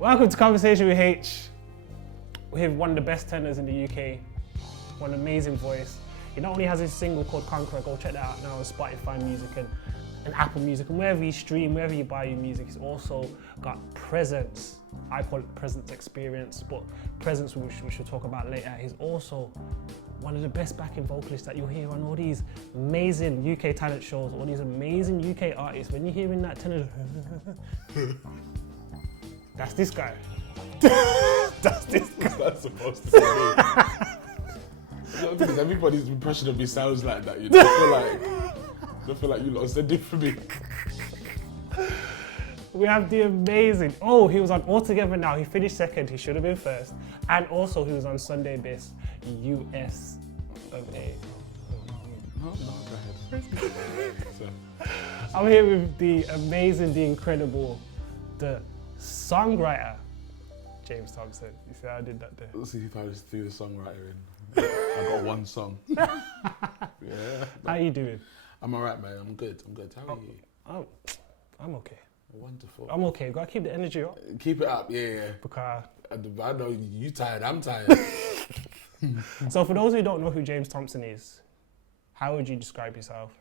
Welcome to Conversation with Haych. We have one of the best tenors in the UK, one amazing voice. He not only has his single called Conqueror, go check that out now on Spotify Music and Apple Music, and wherever you stream, wherever you buy your music. He's also got Presence. I call it Presence Experience, but Presence, which we'll talk about later. He's also one of the best backing vocalists that you'll hear on all these amazing UK talent shows, all these amazing UK artists. When you're hearing that tenor, that's this guy. That's this guy. What's that supposed to be? No, because everybody's impression of me sounds like that. You know? I feel like you lot said it for me. We have the amazing, he was on All Together Now. He finished second, he should have been first. And also he was on Sunday Best US of A. No, go ahead. I'm here with the amazing, the incredible, the songwriter, James Thompson. You see how I did that there? Let's see if I just threw the songwriter in. I got one song. Yeah. How you doing? I'm alright, mate. I'm good. How are you? I'm okay. Wonderful. I'm okay. Gotta keep the energy up. Keep it up, yeah. Because I know you tired, I'm tired. So for those who don't know who James Thompson is, how would you describe yourself?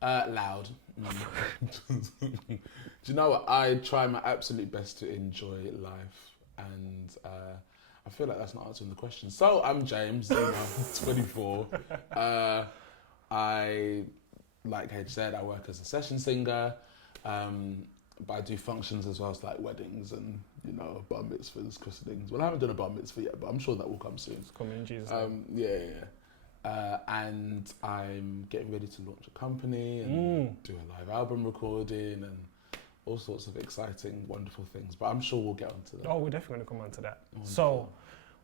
Loud. Do you know what? I try my absolute best to enjoy life, and I feel like that's not answering the question. So I'm James, 24. I, like Haych said, I work as a session singer, but I do functions as well as like weddings and bar mitzvahs, christenings. Well, I haven't done a bar mitzvah yet, but I'm sure that will come soon. It's coming in Jesus' name. And I'm getting ready to launch a company and do a live album recording and all sorts of exciting, wonderful things. But I'm sure we'll get onto that. Oh, we're definitely going to come on to that. Wonderful. So,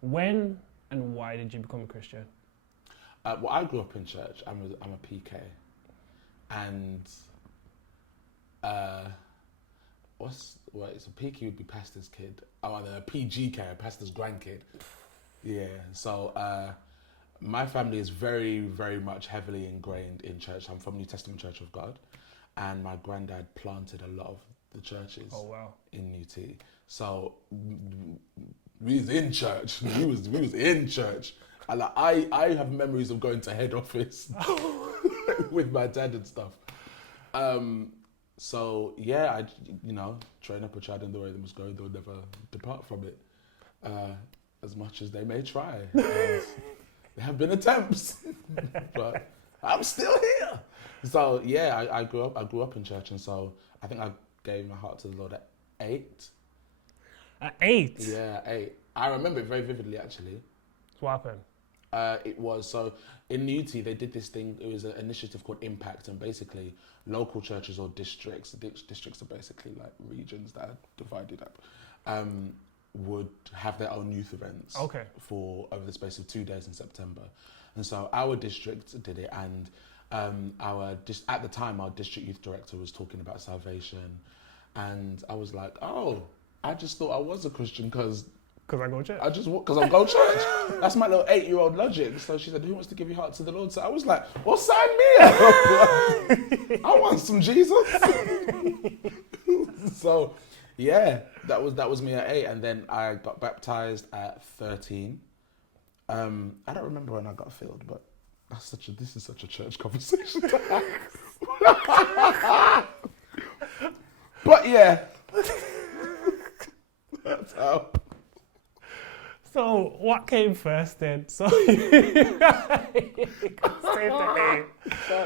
when and why did you become a Christian? Well, I grew up in church. I'm a PK, and so PK would be pastor's kid. Oh, and a PGK, pastor's grandkid. Yeah. So my family is very, very much heavily ingrained in church. I'm from New Testament Church of God, and my granddad planted a lot of the churches. Oh wow! In UT. So we was in church. We was in church. And I have memories of going to head office with my dad and stuff. So yeah, I train up a child in the way they must go; they'll never depart from it, as much as they may try. There have been attempts, but I'm still here. So yeah, I grew up in church, and so I think I gave my heart to the Lord at 8. At 8? Yeah, 8. I remember it very vividly, actually. What happened? It was, so in UT they did this thing, it was an initiative called Impact, and basically local churches or districts are basically like regions that are divided up, would have their own youth events for over the space of 2 days in September. And so our district did it, and at the time our district youth director was talking about salvation, and I was like, I just thought I was a Christian because I go to church. Because I go to church. That's my little 8-year-old logic. So she said, who wants to give your heart to the Lord? So I was like, well, sign me up. I want some Jesus. So yeah, that was me at 8. And then I got baptized at 13. I don't remember when I got filled, but this is such a church conversation to have. But yeah. That's how. So what came first then? So you got saved at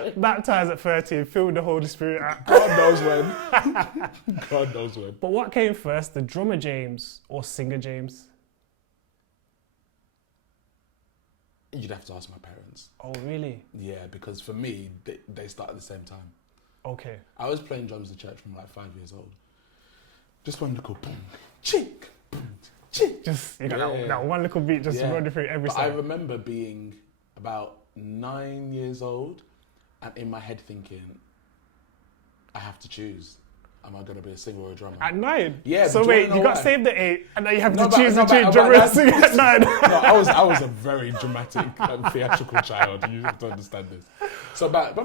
8, baptized at 13, filled with the Holy Spirit at... God knows when. God knows when. But what came first, the drummer James or singer James? You'd have to ask my parents. Oh, really? Yeah, because for me, they started at the same time. Okay. I was playing drums in church from like 5 years old. Just one little boom, chink, boom, chink. Just, you got that one little beat just running through every song. I remember being about 9 years old and in my head thinking, I have to choose. Am I going to be a singer or a drummer? At 9? Yeah. So wait, you got saved at 8 and now you have to choose between drummer and singer at 9. No, I was a very dramatic, theatrical child. You have to understand this. So about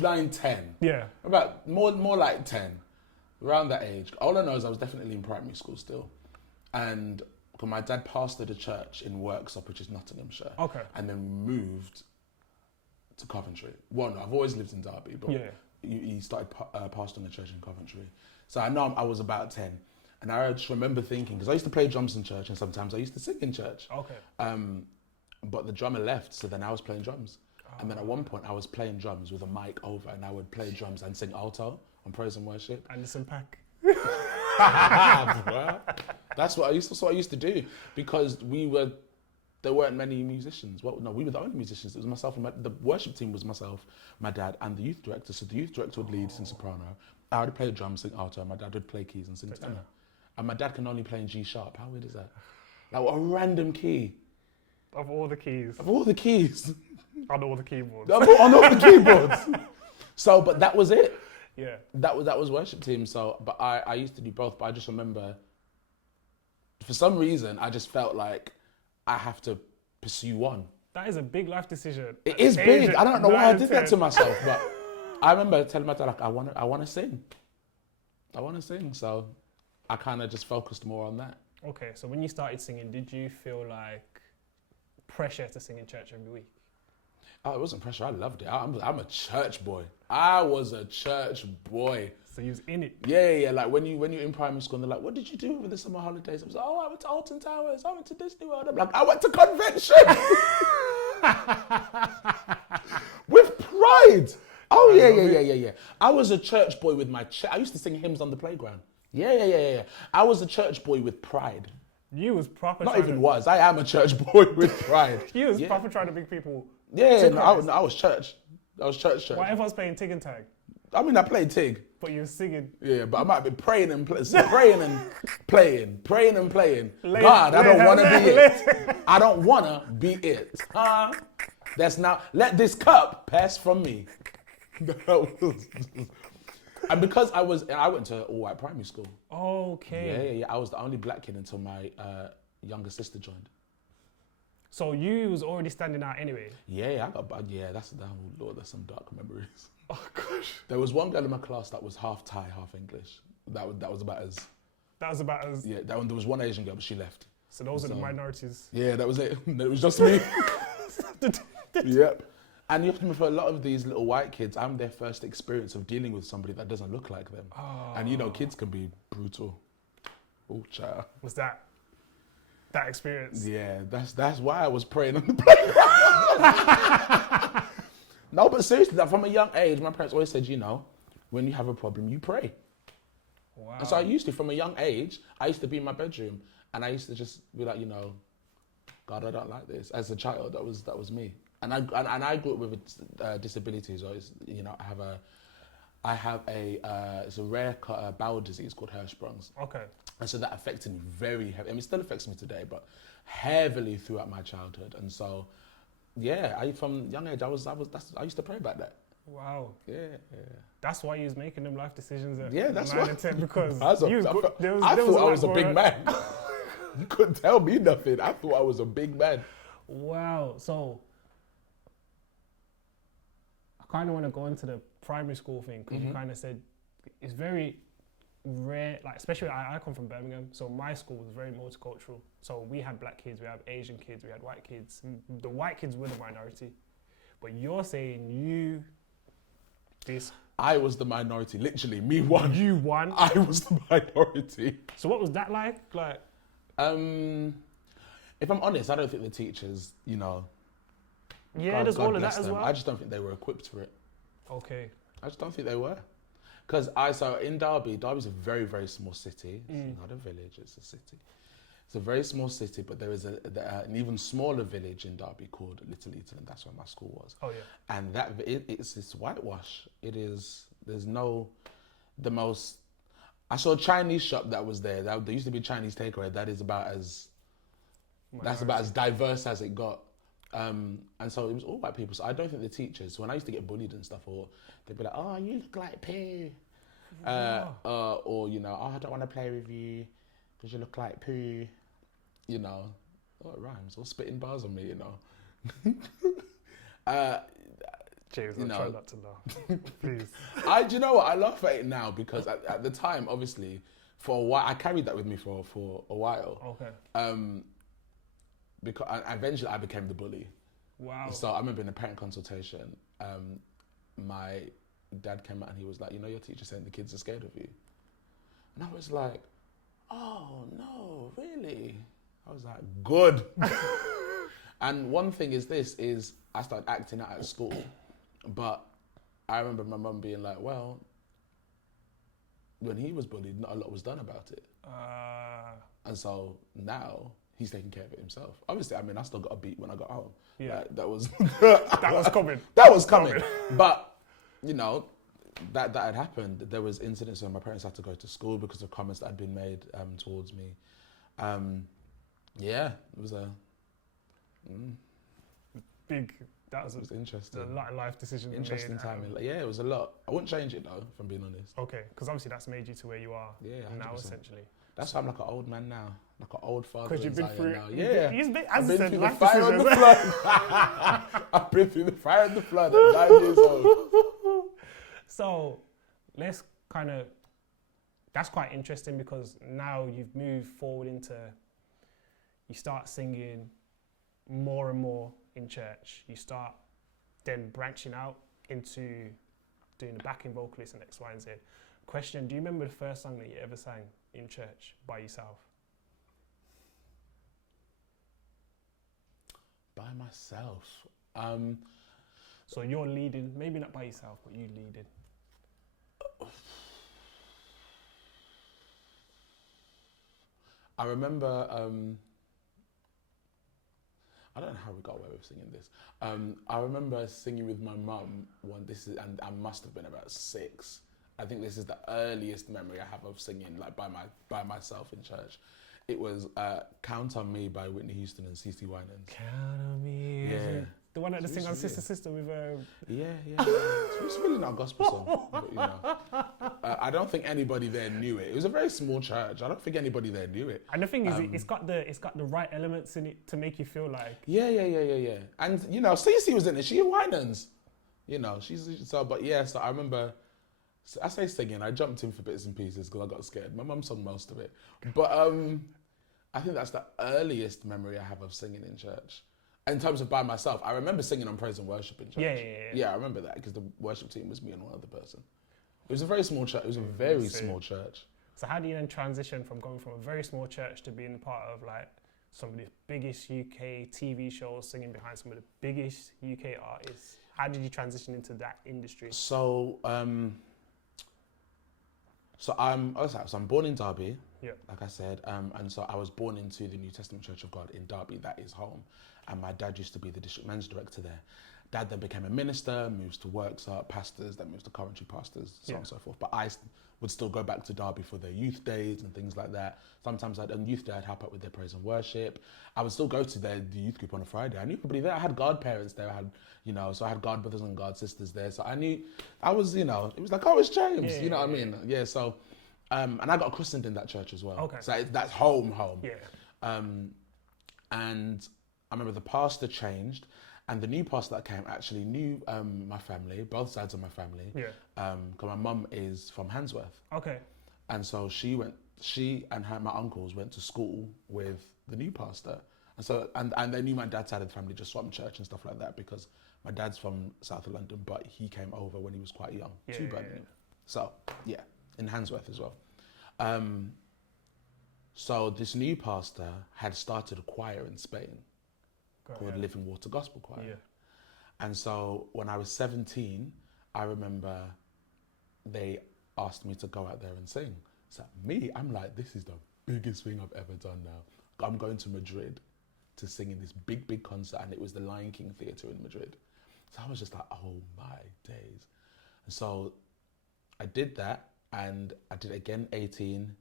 9, 10. Yeah. About more like 10. Around that age. All I know is I was definitely in primary school still. And my dad pastored a church in Worksop, which is Nottinghamshire. Okay. And then moved to Coventry. Well, no, I've always lived in Derby, but he started pastoring a church in Coventry. So I know I was about 10. And I just remember thinking, because I used to play drums in church and sometimes I used to sing in church. Okay. But the drummer left, so then I was playing drums. And then at one point I was playing drums with a mic over, and I would play drums and sing alto on praise and worship. Anderson .Paak. That's what I used to do, because there weren't many musicians. Well, no, we were the only musicians. It was myself and the worship team was myself, my dad, and the youth director. So the youth director would lead, sing soprano. I would play drums, sing alto, and my dad would play keys and sing tenor. And my dad can only play in G sharp. How weird is that? Like, what a random key. Of all the keys. Of all the keys. On all the keyboards. On all the keyboards. So, but that was it. Yeah. That was worship team. So, but I used to do both. But I just remember, for some reason, I just felt like I have to pursue one. That is a big life decision. It is big. I don't know why I did that to myself, but I remember telling my dad, like, I want to sing. I want to sing. So I kind of just focused more on that. Okay, so when you started singing, did you feel like pressure to sing in church every week? Oh, it wasn't pressure. I loved it. I'm a church boy. I was a church boy. So you was in it? Yeah. Like when you're in primary school and they're like, what did you do over the summer holidays? I was like, I went to Alton Towers. I went to Disney World. I'm like, I went to convention. With pride. Oh, yeah. I was a church boy with my I used to sing hymns on the playground. Yeah. I was a church boy with pride. You was proper. I am a church boy with pride. You was proper trying to bring people. Yeah, I was church. I was church. Why everyone's playing Tig and Tag? I mean, I played Tig. But you were singing. Yeah, but I might be praying and playing. God, I don't want to be it. I don't want to be it. That's now, let this cup pass from me. And because I went to all-white primary school. Okay. Yeah. I was the only black kid until my younger sister joined. So you was already standing out anyway? Yeah, that's some dark memories. Oh gosh. There was one girl in my class that was half Thai, half English. That was about as... Yeah, there was one Asian girl, but she left. So those are the minorities? Yeah, that was it. It was just me. Yep. And you have to remember, for a lot of these little white kids, I'm their first experience of dealing with somebody that doesn't look like them. Oh. And kids can be brutal. Oh, child. Was that experience? Yeah, that's why I was praying on the playground. No, but seriously, from a young age, my parents always said, when you have a problem, you pray. Wow. And so I used to, from a young age, I used to be in my bedroom and I used to just be like, God, I don't like this. As a child, that was me. And I grew up with a disability, so I have it's a rare bowel disease called Hirschsprung's. Okay. And so that affected me very heavily. I mean, it still affects me today, but heavily throughout my childhood. And so, from young age, I used to pray about that. Wow. Yeah. That's why you was making them life decisions at 9 and 10, because I thought I was a big man. You couldn't tell me nothing. I thought I was a big man. Wow. So I kind of want to go into the primary school thing, because you kind of said it's very rare, like especially I come from Birmingham, so my school was very multicultural. So we had black kids, we had Asian kids, we had white kids. The white kids were the minority, but you're saying I was the minority, literally. Me won. You won. I was the minority. So what was that like? If I'm honest, I don't think the teachers, Yeah, there's all of that as well. I just don't think they were equipped for it. Okay. I just don't think they were. Because in Derby's a very, very small city. It's not a village, it's a city. It's a very small city, but there is an even smaller village in Derby called Little Eton, and that's where my school was. Oh, yeah. And it's this whitewash. I saw a Chinese shop that was there. There used to be Chinese takeaway. That's about as diverse as it got. And so it was all white people. So I don't think the teachers, when I used to get bullied and stuff, or they'd be like, "Oh, you look like poo," or "Oh, I don't want to play with you because you look like poo," it rhymes. Or spitting bars on me, James, You I'll know. try not to laugh. Please. Do you know what? I laugh at it now because at the time, obviously, for a while, I carried that with me for a while. Okay. Because eventually I became the bully. Wow. So I remember in a parent consultation, my dad came out and he was like, your teacher saying the kids are scared of you. And I was like, oh no, really? I was like, good. And one thing is I started acting out at school, but I remember my mum being like, well, when he was bullied, not a lot was done about it. And so now he's taking care of it himself. Obviously, I mean, I still got a beat when I got home. Yeah. Like, that was That was coming. That was coming. But, that had happened. There was incidents where my parents had to go to school because of comments that had been made towards me. Yeah, it was a big. That was it was interesting. a lot of life decisions. Interesting made, time. Yeah, it was a lot. I wouldn't change it though, if I'm being honest. Okay, because obviously that's made you to where you are now, 100%. essentially. That's why I'm like an old man now, like an old father. Because you've been through. now. Yeah, I've been through the life fire and the decisions. flood. I've been through the fire and the flood at 9 years old. So let's kind of. That's quite interesting because now you've moved forward into. You start singing more and more in church. You start then branching out into doing the backing vocalist and X, Y, and Z. Question: do you remember the first song that you ever sang in church by yourself? By myself. So you're leading, maybe not by yourself, but you leading. I remember. I don't know how we got away with singing this. I remember singing with my mum and I must have been about 6. I think this is the earliest memory I have of singing like by myself in church. It was "Count on Me" by Whitney Houston and CeCe Winans. Count on me. Yeah. The one that they sing on Yeah. Sister with Yeah. It's really not a gospel song. But, I don't think anybody there knew it. It was a very small church. I don't think anybody there knew it. And the thing is, it's got the right elements in it to make you feel like. Yeah. And CeCe was in it. She a Winans. So I remember. So I say singing. I jumped in for bits and pieces because I got scared. My mum sung most of it, but I think that's the earliest memory I have of singing in church. In terms of by myself, I remember singing on praise and worship in church. Yeah, I remember that because the worship team was me and one other person. It was a very small church. It was a very small church. So how do you then transition from going from a very small church to being part of like some of the biggest UK TV shows, singing behind some of the biggest UK artists? How did you transition into that industry? So I'm born in Derby, like I said, and so I was born into the New Testament Church of God in Derby, that is home, and my dad used to be the district men's director there. Dad then became a minister, moves to Works, pastors, then moves to Coventry pastors, so on and so forth. But I would still go back to Derby for their youth days and things like that. Sometimes on youth day I'd help out with their praise and worship. I would still go to the youth group on a Friday. I knew everybody there. I had godparents there. I had, so I had god brothers and god sisters there. So I knew, it was like, oh, it's James, what I mean? Yeah, so, and I got christened in that church as well. Okay. So that's home. Yeah. And I remember the pastor changed, and the new pastor that came actually knew my family, both sides of my family. Yeah. Because my mum is from Handsworth. Okay. And so she and my uncles went to school with the new pastor. And so and they knew my dad's side of the family just swapped church and stuff like that because my dad's from south of London, but he came over when he was quite young to Birmingham. So yeah, in Handsworth as well. So this new pastor had started a choir in Spain called Living Water Gospel Choir. Yeah. And so when I was 17, I remember they asked me to go out there and sing. So I'm like, this is the biggest thing I've ever done now. I'm going to Madrid to sing in this big concert, and it was the Lion King Theatre in Madrid. So I was just like, oh my days. And so I did that, and I did it again 18,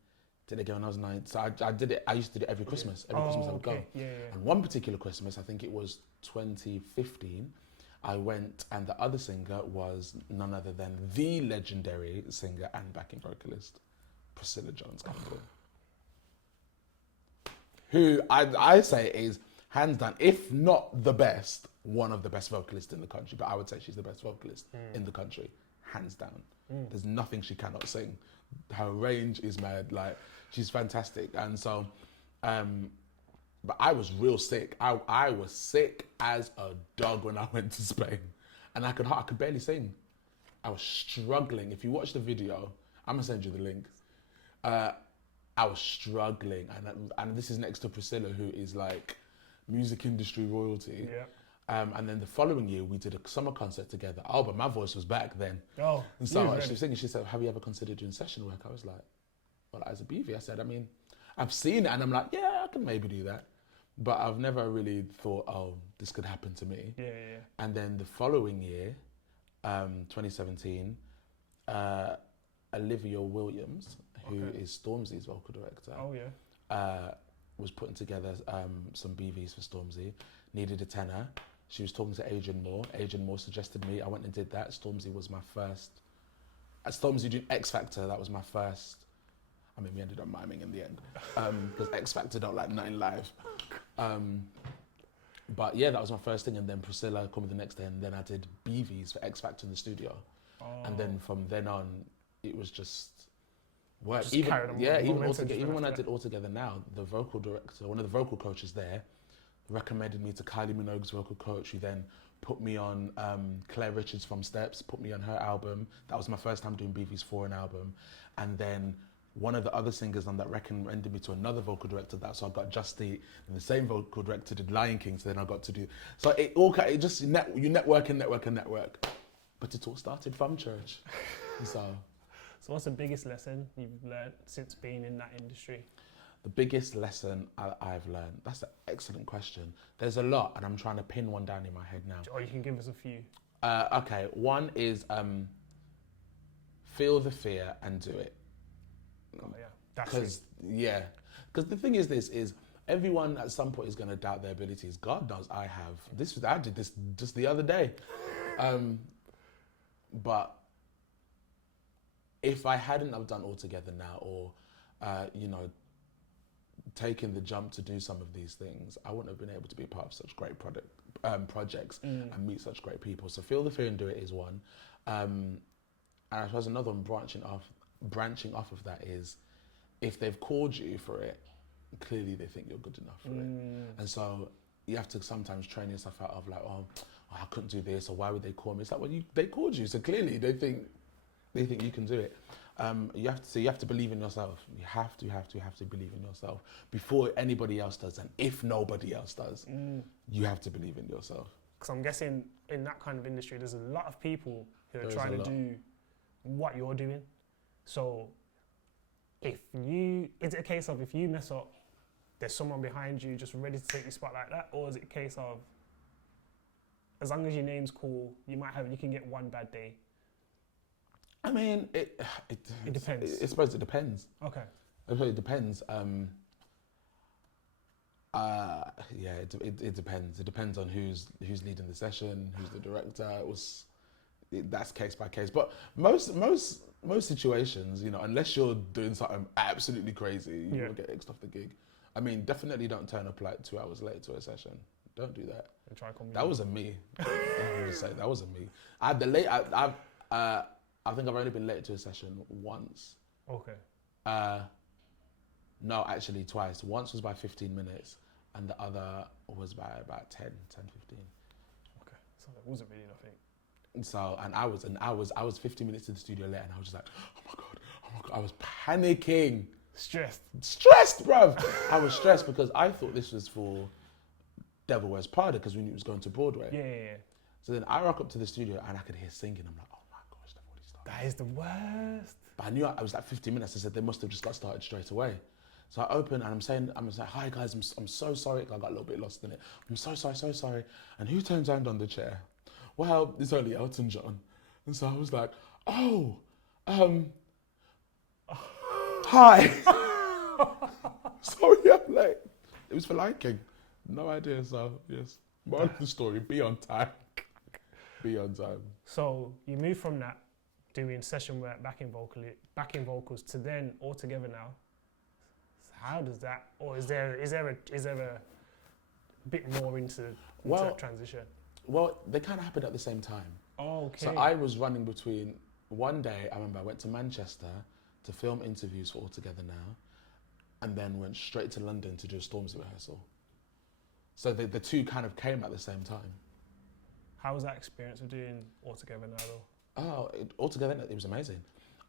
did it again when I was 9. So I did it, I used to do it every Christmas. Every Christmas I would go. Yeah. And one particular Christmas, I think it was 2015, I went, and the other singer was none other than the legendary singer and backing vocalist, Priscilla Jones-Campbell. Who I say is hands down, if not the best one of the best vocalists in the country, but I would say she's the best vocalist in the country, hands down. There's nothing she cannot sing. Her range is mad, like she's fantastic. And so, but I was real sick. I was sick as a dog when I went to Spain, and I could barely sing. I was struggling. If you watch the video, I'm gonna send you the link. I was struggling, and this is next to Priscilla, who is like music industry royalty. Yeah. And then the following year, we did a summer concert together. Oh, but my voice was back then. Oh, and so she was singing. She said, "Have you ever considered doing session work?" I was like, "Well, as a BV," I said, "I mean, I've seen it, and I'm like, yeah, I can maybe do that, but I've never really thought, oh, this could happen to me." Yeah. And then the following year, 2017, Olivia Williams, who is Stormzy's vocal director, was putting together some BVs for Stormzy. Needed a tenor. She was talking to Adrian Moore. Adrian Moore suggested me. I went and did that. Stormzy was my first. At Stormzy doing X Factor, that was my first. I mean, we ended up miming in the end because X Factor don't like nothing live. But yeah, that was my first thing. And then Priscilla called me the next day, and then I did BVs for X Factor in the studio. Oh. And then from then on, it was just work. Just even even when I did All Together Now, the vocal director, one of the vocal coaches there, recommended me to Kylie Minogue's vocal coach, who then put me on Claire Richards from Steps, put me on her album. That was my first time doing BVs for an album. And then one of the other singers on that recommended me to another vocal director. So I got Just Eat, and the same vocal director did Lion King, so then I got to do... So it just, you network. But it all started from church. So what's the biggest lesson you've learned since being in that industry? The biggest lesson I've learned? That's an excellent question. There's a lot, and I'm trying to pin one down in my head now. Or you can give us a few. Okay, one is feel the fear and do it. Oh yeah, that's because the thing is, everyone at some point is going to doubt their abilities. God knows I have. I did this just the other day. But if I hadn't have done All Together Now, or taking the jump to do some of these things, I wouldn't have been able to be part of such great projects and meet such great people. So feel the fear and do it is one. And I suppose another one branching off of that is, if they've called you for it, clearly they think you're good enough for it. And so you have to sometimes train yourself out of like, oh, I couldn't do this, or why would they call me? It's like, well, they called you, so clearly they think you can do it. You have to believe in yourself. You have to believe in yourself before anybody else does, and if nobody else does, you have to believe in yourself. Because I'm guessing in that kind of industry, there's a lot of people who are trying to do what you're doing. So is it a case of if you mess up, there's someone behind you just ready to take your spot like that, or is it a case of as long as your name's cool, you can get one bad day? I mean, it depends. I suppose it depends. Okay. I suppose it depends. It depends. It depends on who's leading the session, who's the director. That's case by case. But most situations, unless you're doing something absolutely crazy, you will get X'd off the gig. I mean, definitely don't turn up like 2 hours late to a session. Don't do that. That wasn't me. I would say that wasn't me. I think I've only been late to a session once. Okay. No, actually twice. Once was by 15 minutes and the other was by about 10, 15. Okay. So that wasn't really nothing. So, and I was 15 minutes to the studio late, and I was just like, oh my God. I was panicking. Stressed, bruv. I was stressed because I thought this was for Devil Wears Prada because we knew it was going to Broadway. Yeah. So then I rock up to the studio and I could hear singing. I'm like, oh my gosh, they've already started. That is the worst. But I knew I was like 15 minutes. I said they must have just got started straight away. So I open and I'm saying, hi guys, I'm so sorry. I got a little bit lost in it. I'm so sorry. And who turns around on the chair? Well, it's only Elton John. And so I was like, hi. Sorry I'm late. It was for Lion King. No idea, so yes. Moral of the story, be on time. Be on time. So you move from that, doing session work, backing vocals, to then All Together Now. How does that, or is there a bit more into that transition? Well, they kind of happened at the same time. Oh, okay. So I was running between, one day, I remember I went to Manchester to film interviews for All Together Now, and then went straight to London to do a Storms rehearsal. So the two kind of came at the same time. How was that experience of doing All Together Now though? Oh, All Together Now, it was amazing.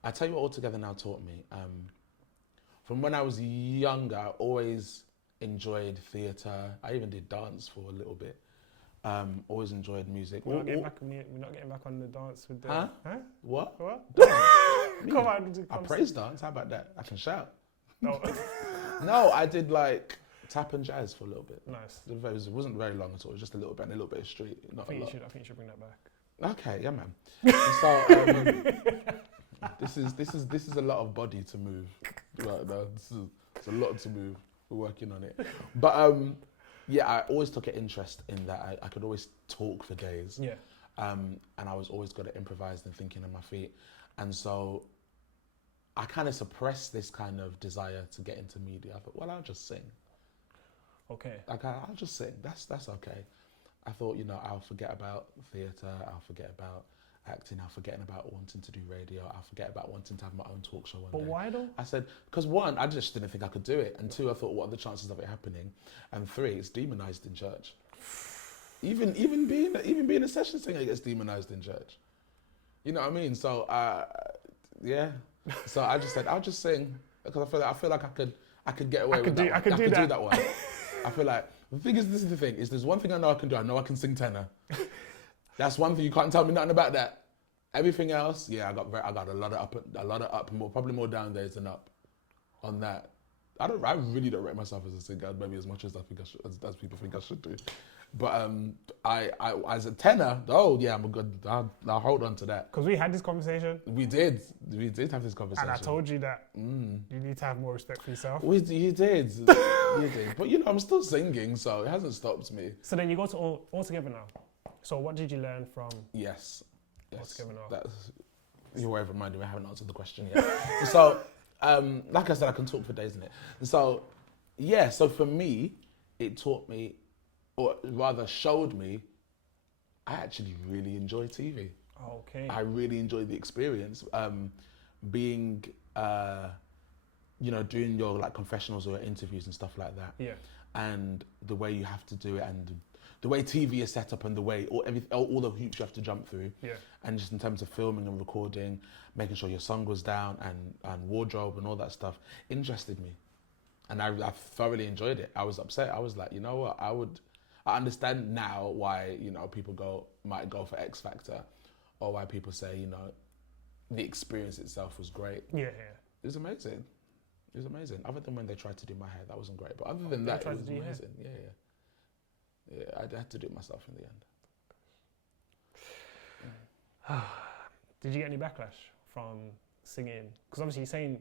I tell you what All Together Now taught me. From when I was younger, I always enjoyed theatre. I even did dance for a little bit. Always enjoyed music. We're not getting back on the dance with the... Huh? Huh? What? Come on. I praise dance. How about that? I can shout. No. No, I did like tap and jazz for a little bit. Nice. It wasn't very long at all. It was just a little bit and a little bit of street. Not I think a lot. you should bring that back. Okay, yeah, man. So this is a lot of body to move. Right now, it's a lot to move. We're working on it. But yeah, I always took an interest in that. I could always talk for days. Yeah. And I was always good at improvising and thinking on my feet. And so I kind of suppressed this kind of desire to get into media. I thought, well, I'll just sing. Okay. Like, I'll just sing. That's okay. I thought, I'll forget about theatre. I'll forget about acting. I'll forget about wanting to do radio. I'll forget about wanting to have my own talk show one day. But why though? I said, because one, I just didn't think I could do it. And two, I thought, what are the chances of it happening? And three, it's demonized in church. Even being a session singer gets demonized in church. You know what I mean? So, yeah. So I just said, I'll just sing because I feel like I could get away with that. I could do that one. I feel like this is the thing. Is there's one thing I know I can do. I know I can sing tenor. That's one thing you can't tell me nothing about that. Everything else, yeah, I got a lot of up, probably more down days than up on that. I really don't rate myself as a singer, maybe as much as I think I should, as people think I should do. But I as a tenor, oh yeah, I'm a good. I'll hold on to that. Because we had this conversation. We did have this conversation. And I told you that you need to have more respect for yourself. You did. But I'm still singing, so it hasn't stopped me. So then you go to All Together Now. So what did you learn from? Yes. All Together Now? You're ever reminded me I haven't answered the question yet. So, like I said, I can talk for days in it. So, yeah. So for me, it taught me, or rather showed me, I actually really enjoy TV. Okay. I really enjoyed the experience. Being, doing your like confessionals or interviews and stuff like that. Yeah. And the way you have to do it, and the way TV is set up, and the way all the hoops you have to jump through. Yeah. And just in terms of filming and recording, making sure your song was down, and wardrobe and all that stuff interested me. And I thoroughly enjoyed it. I was upset. I was like, you know what? I understand now why, people might go for X Factor, or why people say, the experience itself was great. Yeah. It was amazing. It was amazing. Other than when they tried to do my hair, that wasn't great. But other than that, it was amazing. Yeah, I had to do it myself in the end. Did you get any backlash from singing? Because obviously you're saying,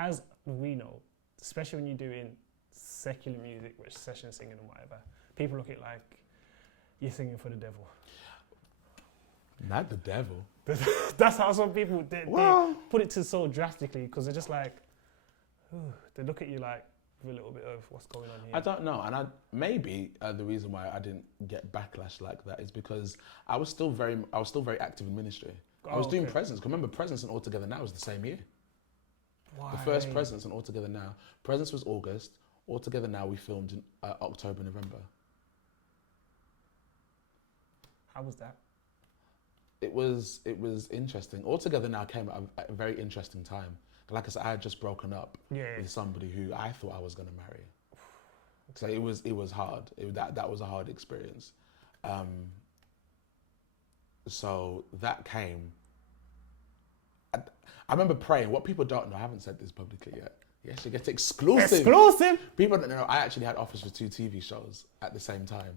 as we know, especially when you're doing secular music, which is session singing and whatever, people look at it like you're singing for the devil. Not the devil. That's how some people they put it to so drastically, because they're just like, they look at you like with a little bit of what's going on here. I don't know, and maybe the reason why I didn't get backlash like that is because I was still very active in ministry. I was doing Presence. Remember, Presence and All Together Now was the same year. Why? The first Presence and All Together Now. Presence was August. All Together Now we filmed in October, November. How was that? It was interesting. All Together Now came at a very interesting time. Like I said, I had just broken up with somebody who I thought I was going to marry. So it was hard. That was a hard experience. So that came. I remember praying. What people don't know, I haven't said this publicly yet. Yes, you get exclusive. Exclusive. People don't know. I actually had offers for 2 TV shows at the same time.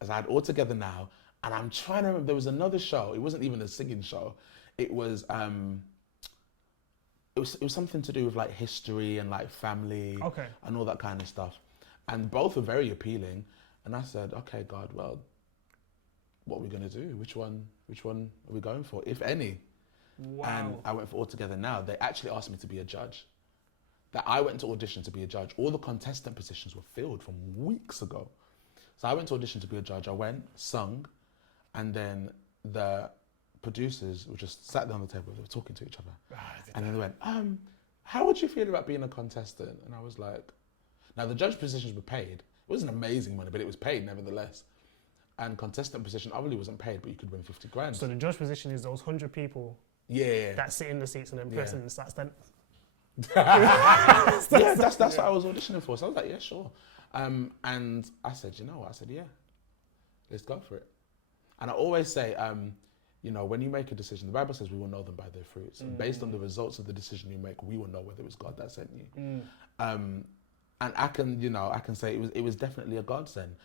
As I had All Together Now, and I'm trying to remember. There was another show. It wasn't even a singing show. It was something to do with like history and like family and all that kind of stuff. And both were very appealing. And I said, okay, God, well, what are we going to do? Which one are we going for, if any? Wow. And I went for All Together Now. They actually asked me to be a judge. That I went to audition to be a judge. All the contestant positions were filled from weeks ago. So I went to audition to be a judge. I went, sung, and then the producers were just sat down the table. They were talking to each other, and then they went, "How would you feel about being a contestant?" And I was like, "Now the judge positions were paid. It wasn't amazing money, but it was paid nevertheless. And contestant position obviously wasn't paid, but you could win 50 grand." So the judge position is those 100 people that sit in the seats and then person starts then. That's what I was auditioning for. So I was like, yeah, sure. And I said, you know what? I said, yeah, let's go for it. And I always say, you know, when you make a decision, the Bible says we will know them by their fruits. And based on the results of the decision you make, we will know whether it was God that sent you. And I can say it was definitely a godsend.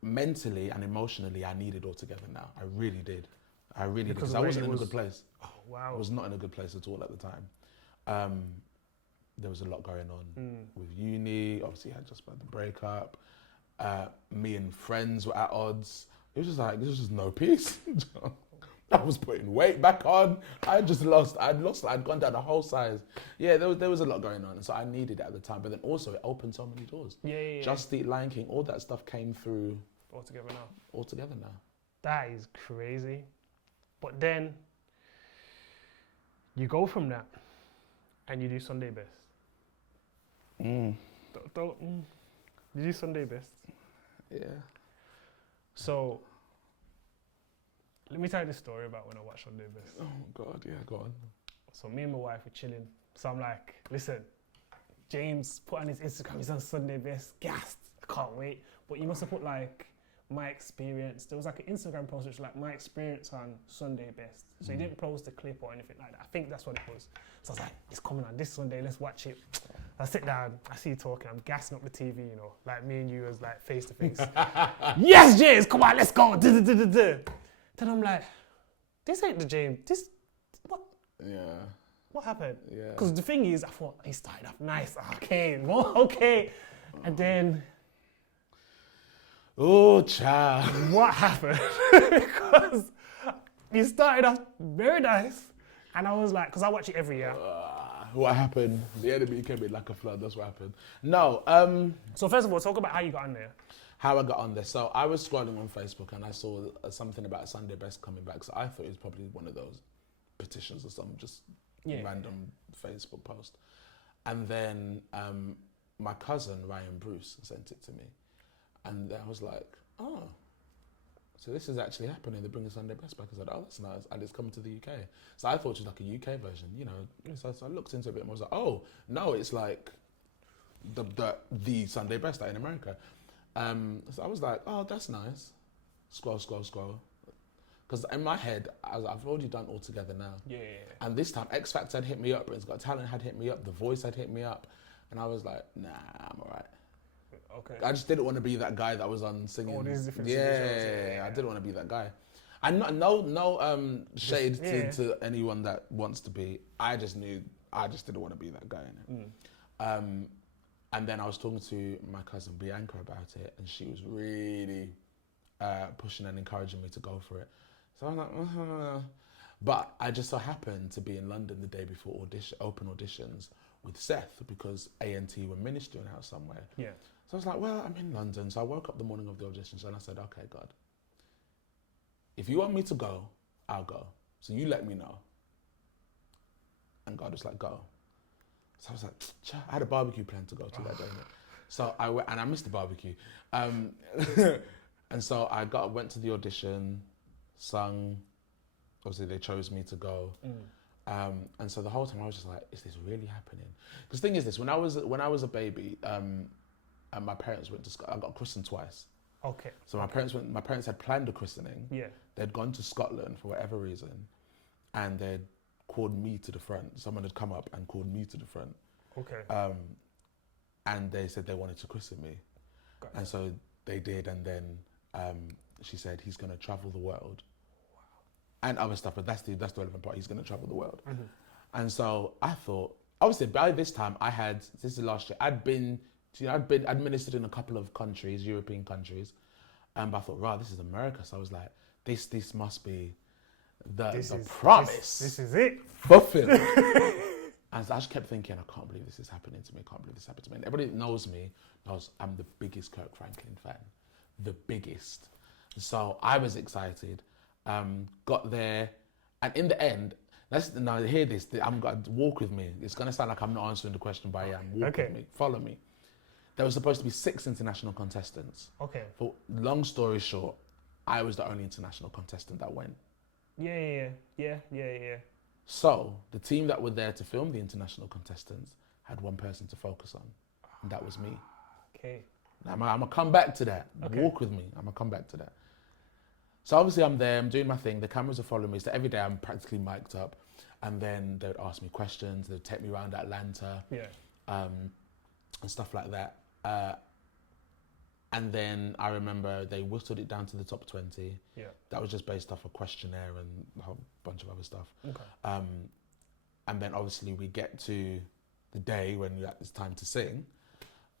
Mentally and emotionally, I needed all together now. I really did. Because I wasn't in a good place. Oh, wow. I was not in a good place at all at the time. There was a lot going on with uni. Obviously, I had just had the breakup. Me and friends were at odds. It was just like, there was just no peace. I was putting weight back on. I'd gone down the whole size. Yeah, there was a lot going on. And so I needed it at the time. But then also, it opened so many doors. Yeah. Just Eat, Lion King, all that stuff came through. All together now. That is crazy. But then, you go from that, and you do Sunday Best. You do Sunday Best. Yeah. So, let me tell you the story about when I watched Sunday Best. Oh God, yeah, go on. So me and my wife were chilling. So I'm like, listen, James put on his Instagram, he's on Sunday Best, gassed, I can't wait. But you must have put like, my experience. There was like an Instagram post which was like, my experience on Sunday Best. So he didn't post a clip or anything like that. I think that's what it was. So I was like, it's coming on this Sunday, let's watch it. I sit down, I see you talking, I'm gassing up the TV, you know, like me and you as like face to face. Yes, James, come on, let's go. Then I'm like, this ain't the James. What? Yeah. What happened? Yeah. Because the thing is, I thought he started off nice. Okay, well, okay. And then, oh, child. What happened? Because he started off very nice. And I was like, because I watch it every year. What happened? The enemy came in like a flood. That's what happened. No. So first of all, talk about how you got on there. How I got on there. So I was scrolling on Facebook and I saw something about Sunday Best coming back. So I thought it was probably one of those petitions or some just random Facebook post. And then my cousin, Ryan Bruce, sent it to me. And I was like, oh, so this is actually happening. They're bringing Sunday Best back. I said, oh, that's nice. And it's coming to the UK. So I thought it was like a UK version, you know. So I looked into it a bit more. I was like, oh, no, it's like the Sunday Best like in America. So I was like, oh, that's nice. Scroll. Because in my head, I've already done All Together now. Yeah. And this time, X Factor had hit me up, Britain's Got Talent had hit me up, The Voice had hit me up. And I was like, nah, I'm all right. Okay. I just didn't want to be that guy that was on singing. All these different shows. I didn't want to be that guy. And no shade to anyone that wants to be. I just didn't want to be that guy. And then I was talking to my cousin Bianca about it, and she was really pushing and encouraging me to go for it. So I was like, But I just so happened to be in London the day before open auditions with Seth because A&T were ministering out somewhere. Yeah. So I was like, well, I'm in London. So I woke up the morning of the auditions and I said, okay, God, if you want me to go, I'll go. So you let me know. And God was like, go. So I was like, I had a barbecue plan to go to that day. So I went, and I missed the barbecue. And so I went to the audition, sung. Obviously, they chose me to go. And so the whole time I was just like, is this really happening? Because the thing is this, when I was a baby, and my parents went to Scotland. I got christened twice. Okay. So my parents had planned a christening. Yeah. They'd gone to Scotland for whatever reason, and they'd called me to the front. Someone had come up and called me to the front. Okay. And they said they wanted to christen me. Gotcha. And so they did, and then she said he's going to travel the world. Wow. And other stuff, but that's the relevant part. He's going to travel the world. Mm-hmm. And so I thought, obviously by this time this is last year, I'd been administered in a couple of countries, European countries, but I thought, wow, this is America. So I was like, this must be the promise. This is it. Fulfilled. And so I just kept thinking, I can't believe this is happening to me. I can't believe this happened to me. And everybody that knows me knows I'm the biggest Kirk Franklin fan, the biggest. So I was excited. Got there, and in the end, now hear this. I'm going to walk with me. It's gonna sound like I'm not answering the question, but I am. Walk with me. Follow me. There was supposed to be 6 international contestants. Okay. For long story short, I was the only international contestant that went. Yeah. So the team that were there to film the international contestants had one person to focus on, and that was me. Okay. Now I'm gonna come back to that. Okay. Walk with me. I'm gonna come back to that. So obviously I'm there, I'm doing my thing, the cameras are following me, so every day I'm practically mic'd up, and then they would ask me questions, they'd take me around Atlanta, and stuff like that. And then I remember they whistled it down to the top 20. Yeah. That was just based off a questionnaire and a whole bunch of other stuff. Okay. And then obviously we get to the day when it's time to sing.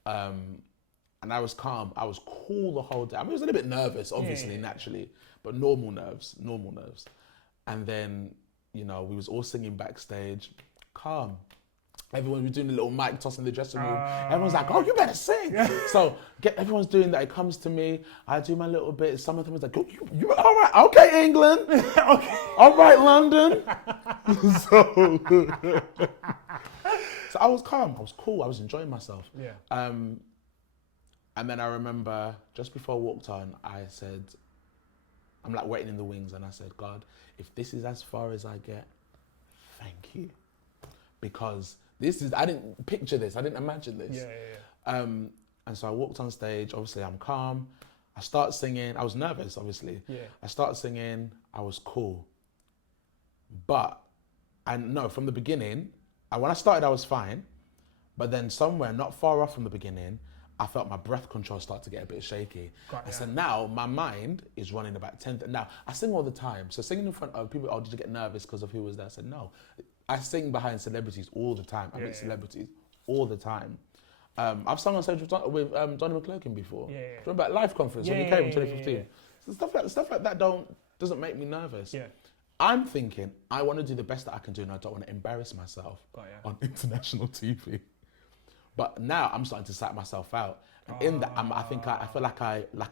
And I was calm. I was cool the whole day. I mean, I was a little bit nervous, obviously, naturally, but normal nerves. And then, you know, we was all singing backstage, calm. Everyone was doing a little mic toss in the dressing room. Everyone's like, oh, you better sing. So everyone's doing that. It comes to me. I do my little bit. Some of them was like, you all right? Okay, England. Okay. All right, London. So I was calm. I was cool. I was enjoying myself. Yeah. And then I remember just before I walked on, I said, I'm like waiting in the wings, and I said, God, if this is as far as I get, thank you. Because I didn't picture this, I didn't imagine this. Yeah. And so I walked on stage, obviously I'm calm. I start singing, I was nervous, obviously. Yeah. I started singing, I was cool. But, from the beginning, when I started, I was fine. But then somewhere not far off from the beginning, I felt my breath control start to get a bit shaky. So now my mind is running about 10. Now, I sing all the time. So singing in front of people, did you get nervous because of who was there? I said, no. I sing behind celebrities all the time. I meet celebrities all the time. I've sung on stage with Donnie McClurkin before. Yeah. Remember at Live Conference when he came in 2015? Yeah. So stuff like that doesn't make me nervous. Yeah. I'm thinking, I want to do the best that I can do, and I don't want to embarrass myself on international TV. But now I'm starting to psych myself out. And in that, I feel like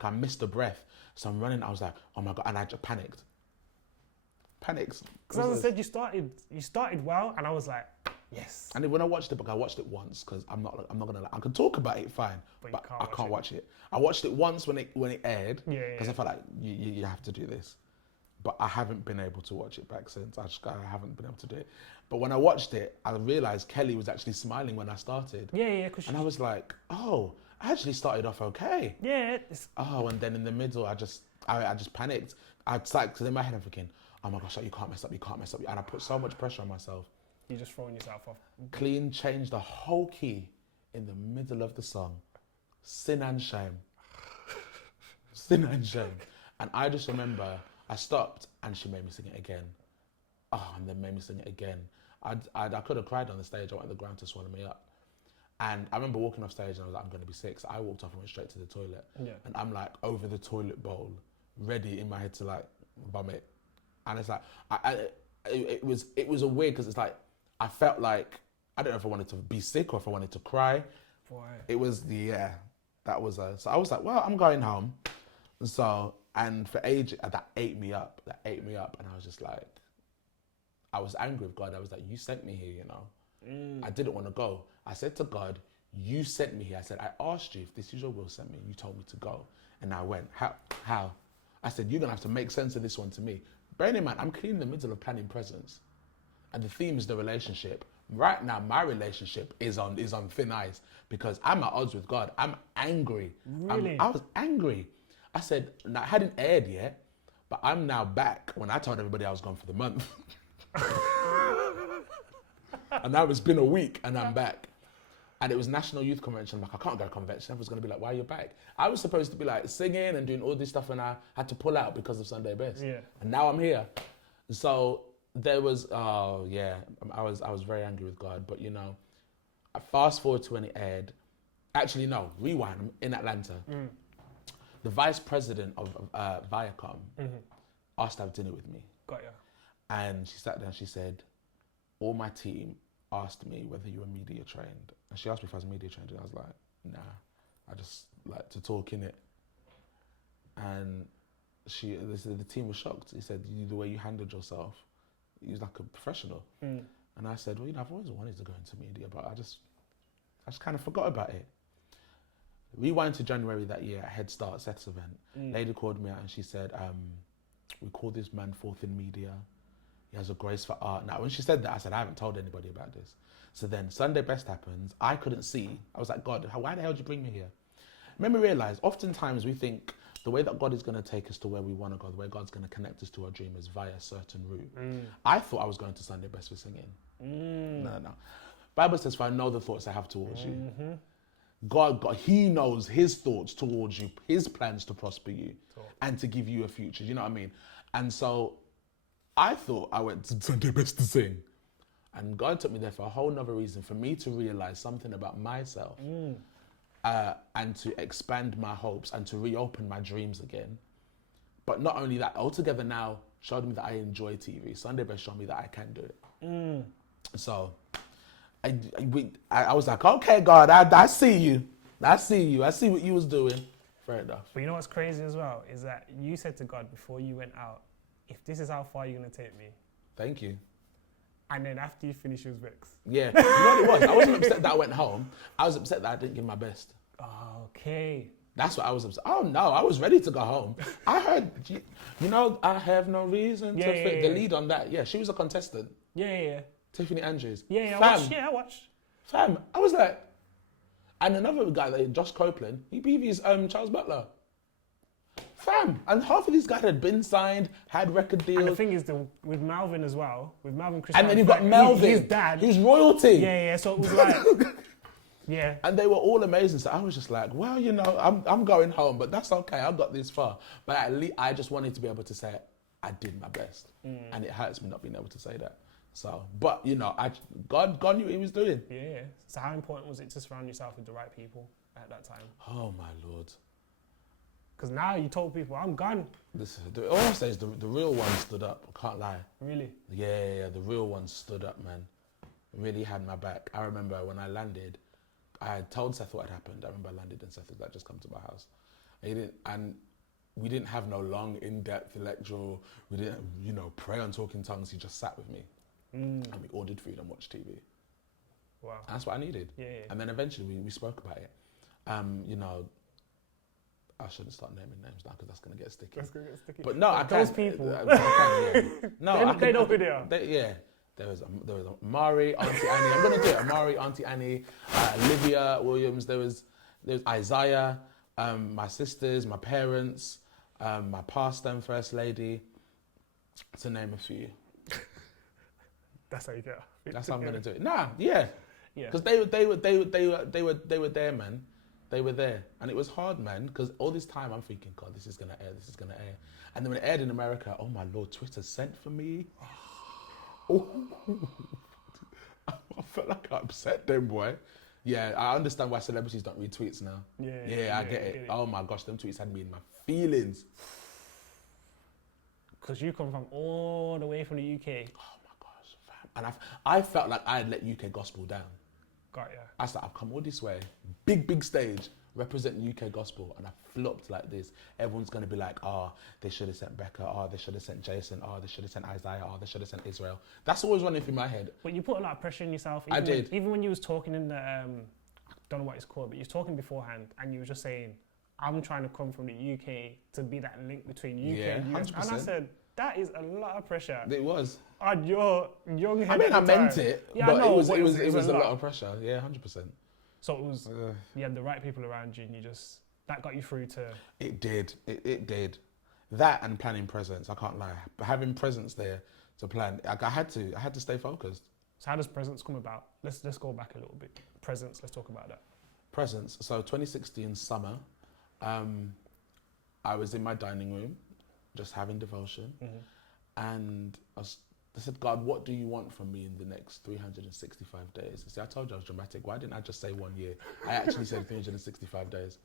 I missed a breath. So I'm running, I was like, oh my God, and I just panicked. Because as I said, you started well, and I was like, yes. And then when I watched the book, I watched it once, because I'm not gonna lie. I can talk about it fine, but I can't watch it. I watched it once when it aired, because I felt like you have to do this. But I haven't been able to watch it back since. I haven't been able to do it. But when I watched it, I realised Kelly was actually smiling when I started. Yeah. And I was like, oh, I actually started off okay. Yeah. Oh, and then in the middle, I just panicked. Because in my head I'm thinking, oh my gosh, you can't mess up. And I put so much pressure on myself. You're just throwing yourself off. Clean changed the whole key in the middle of the song. Sin and shame. Sin and shame. And I just remember I stopped and she made me sing it again. Oh, and then made me sing it again. I could have cried on the stage. I wanted the ground to swallow me up. And I remember walking off stage and I was like, I'm going to be sick. So I walked off and went straight to the toilet. Yeah. And I'm like over the toilet bowl, ready in my head to like vomit. And it's like, it was a weird, because it's like, I felt like, I don't know if I wanted to be sick or if I wanted to cry. Boy. It was, that was so I was like, well, I'm going home. So, and for ages, that ate me up. And I was just like, I was angry with God. I was like, you sent me here, you know. I didn't want to go. I said to God, you sent me here. I said, I asked you if this is your will, send me. You told me to go. And I went, how? I said, you're going to have to make sense of this one to me. Bearing in mind, I'm clean in the middle of planning presents. And the theme is the relationship. Right now, my relationship is on thin ice, because I'm at odds with God. I'm angry. Really? I was angry. I said, now, it hadn't aired yet, but I'm now back when I told everybody I was gone for the month. And now it's been a week and I'm back. And it was National Youth Convention. I'm like, I can't go to convention. Everyone's going to be like, why are you back? I was supposed to be like singing and doing all this stuff, and I had to pull out because of Sunday Best. Yeah. And now I'm here. So there was, I was very angry with God. But, you know, I fast forward to when it aired. Actually, no, rewind. I'm in Atlanta. The vice president of Viacom asked to have dinner with me. Got ya. And she sat down, she said, all my team asked me whether you were media trained. And she asked me if I was media trained, and I was like, nah, I just like to talk in it. And the team was shocked. He said, the way you handled yourself, he was like a professional. And I said, well, I've always wanted to go into media, but I just kind of forgot about it. Rewind to January that year at Head Start, Seth's event. Lady called me out and she said, we call this man forth in media. He has a grace for art. Now, when she said that, I said, I haven't told anybody about this. So then Sunday Best happens. I couldn't see. I was like, God, why the hell did you bring me here? Made me realize, oftentimes we think the way that God is going to take us to where we want to go, the way God's going to connect us to our dream is via a certain route. I thought I was going to Sunday Best for singing. No. Bible says, for I know the thoughts I have towards you. God, he knows his thoughts towards you, his plans to prosper you and to give you a future. You know what I mean? And so I thought I went to Sunday Best to sing. And God took me there for a whole nother reason, for me to realize something about myself and to expand my hopes and to reopen my dreams again. But not only that, altogether now showed me that I enjoy TV. Sunday Best showed me that I can do it. So I was like, okay, God, I see you. I see what you was doing. Fair enough. But you know what's crazy as well is that you said to God before you went out, if this is how far you're going to take me. Thank you. And then after you finished, you was vexed. Yeah. You know what it was? I wasn't upset that I went home. I was upset that I didn't give my best. Okay. That's what I was upset. Oh, no, I was ready to go home. I heard, you know, I have no reason to fit the lead on that. Yeah, she was a contestant. Yeah. Tiffany Andrews. Yeah, I watched. Fam, I was like, and another guy, Josh Copeland, he BV's Charles Butler. Fam, and half of these guys had been signed, had record deals. And the thing is, with Malvin as well, with Malvin Christian. And then you've got Melvin, his dad. who's royalty. Yeah, so it was like, yeah. And they were all amazing. So I was just like, well, you know, I'm going home, but that's okay. I got this far. But at least I just wanted to be able to say, I did my best. And it hurts me not being able to say that. So, but you know, God knew what he was doing. Yeah. So how important was it to surround yourself with the right people at that time? Oh my Lord. Because now you told people, I'm gone. All I say is the real one stood up. I can't lie. Really? Yeah, the real one stood up, man. Really had my back. I remember when I landed, I had told Seth what had happened. I remember I landed and Seth was like, just come to my house. And we didn't have no long, in-depth lecture. We didn't, you know, pray on talking tongues. He just sat with me. And we ordered food and watched TV. Wow. And that's what I needed. Yeah. And then eventually we spoke about it. You know, I shouldn't start naming names now because that's going to get sticky. But no, those people. No, they know who they are. There was Amari, Auntie Annie. I'm going to do it. Amari, Auntie Annie, Olivia Williams. There was Isaiah, my sisters, my parents, my pastor and first lady, to name a few. That's how you get. That's how I'm going to do it. Nah, yeah. Because they were there, man. They were there. And it was hard, man, because all this time I'm thinking, God, this is going to air. And then when it aired in America, oh my Lord, Twitter sent for me. Oh. I felt like I upset them, boy. Yeah, I understand why celebrities don't read tweets now. Yeah, I get it. Oh my gosh, them tweets had me in my feelings. Because you come from all the way from the UK. Oh my gosh, fam. And I felt like I had let UK gospel down. Got ya. I was like, I've come all this way, big stage, representing UK gospel, and I flopped like this. Everyone's going to be like, they should have sent Becca, they should have sent Jason, they should have sent Isaiah, they should have sent Israel. That's always running through my head. But you put a lot of pressure on yourself. I did. Even when you was talking in the, I don't know what it's called, but you was talking beforehand, and you were just saying, I'm trying to come from the UK to be that link between UK and US. 100%. And I said, that is a lot of pressure. It was. On your young head. I mean, I meant it, but it was a lot of pressure. Yeah, 100%. So it was, you had the right people around you, and that got you through to... It did. It did. That and planning presents, I can't lie. But having presents there to plan, like I had to stay focused. So how does presents come about? Let's go back a little bit. Presents, let's talk about that. Presents. So 2016 summer, I was in my dining room, just having devotion, and I said, God, what do you want from me in the next 365 days? See, I told you I was dramatic. Why didn't I just say 1 year? I actually said 365 days.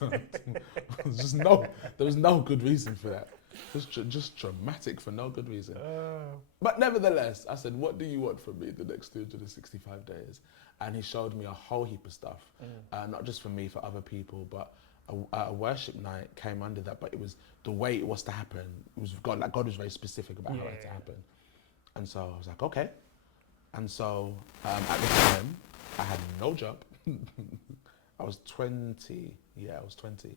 No. There was no good reason for that. Just dramatic for no good reason. But nevertheless, I said, what do you want from me the next 365 days? And he showed me a whole heap of stuff, not just for me, for other people, but a worship night came under that, but it was the way it was to happen. It was God, like God was very specific about how it had to happen. And so I was like, okay. And so at the time, I had no job. I was 20. Yeah, I was 20.